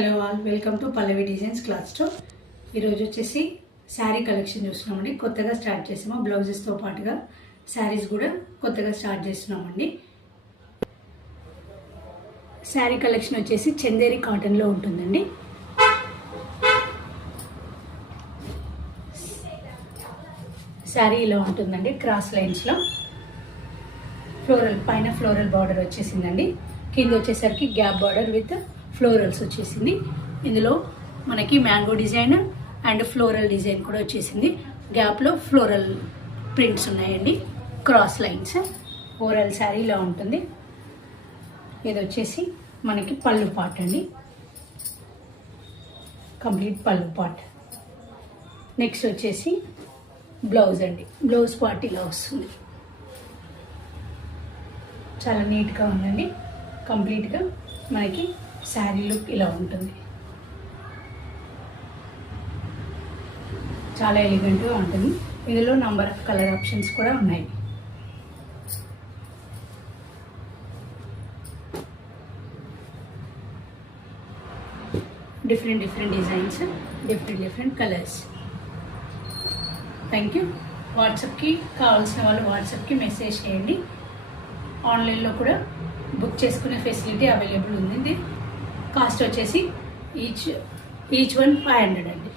Hello all, welcome to Pallavi designs cloth store. ఈరోజు వచ్చేసి sari collection చూస్తున్నామండి. కొత్తగా స్టార్ట్ చేసాము. బ్లౌజెస్తో పాటుగా శారీస్ కూడా కొత్తగా స్టార్ట్ చేస్తున్నామండి. శారీ కలెక్షన్ వచ్చేసి చందేరి కాటన్లో ఉంటుందండి. శారీ ఇలా ఉంటుందండి, క్రాస్ లైన్స్లో ఫ్లోరల్ పైన ఫ్లోరల్ బార్డర్ వచ్చేసిందండి. కింద వచ్చేసరికి గ్యాప్ బార్డర్ విత్ ఫ్లోరల్స్ వచ్చేసింది. ఇందులో మనకి mango design and floral design కూడా వచ్చేసింది. గ్యాప్లో ఫ్లోరల్ ప్రింట్స్ ఉన్నాయండి, క్రాస్ లైన్స్. ఓవరాల్ శారీ ఇలా ఉంటుంది. ఇది వచ్చేసి మనకి పళ్ళు పార్ట్ అండి, కంప్లీట్ పళ్ళు పార్ట్. నెక్స్ట్ వచ్చేసి బ్లౌజ్ అండి. బ్లౌజ్ పార్ట్ ఇలా వస్తుంది. చాలా నీట్గా ఉందండి. కంప్లీట్గా మనకి శారీ లుక్ ఇలా ఉంటుంది. చాలా ఎలిగెంట్గా ఉంటుంది. ఇందులో నంబర్ ఆఫ్ కలర్ ఆప్షన్స్ కూడా ఉన్నాయి. Different designs, different colours. Thank you. వాట్సాప్కి కావాల్సిన వాళ్ళు వాట్సాప్కి మెసేజ్ చేయండి. ఆన్లైన్లో కూడా బుక్ చేసుకునే ఫెసిలిటీ అవైలబుల్ ఉంది. కాస్ట్ వచ్చేసి ఈచ్ వన్ 500 అండి.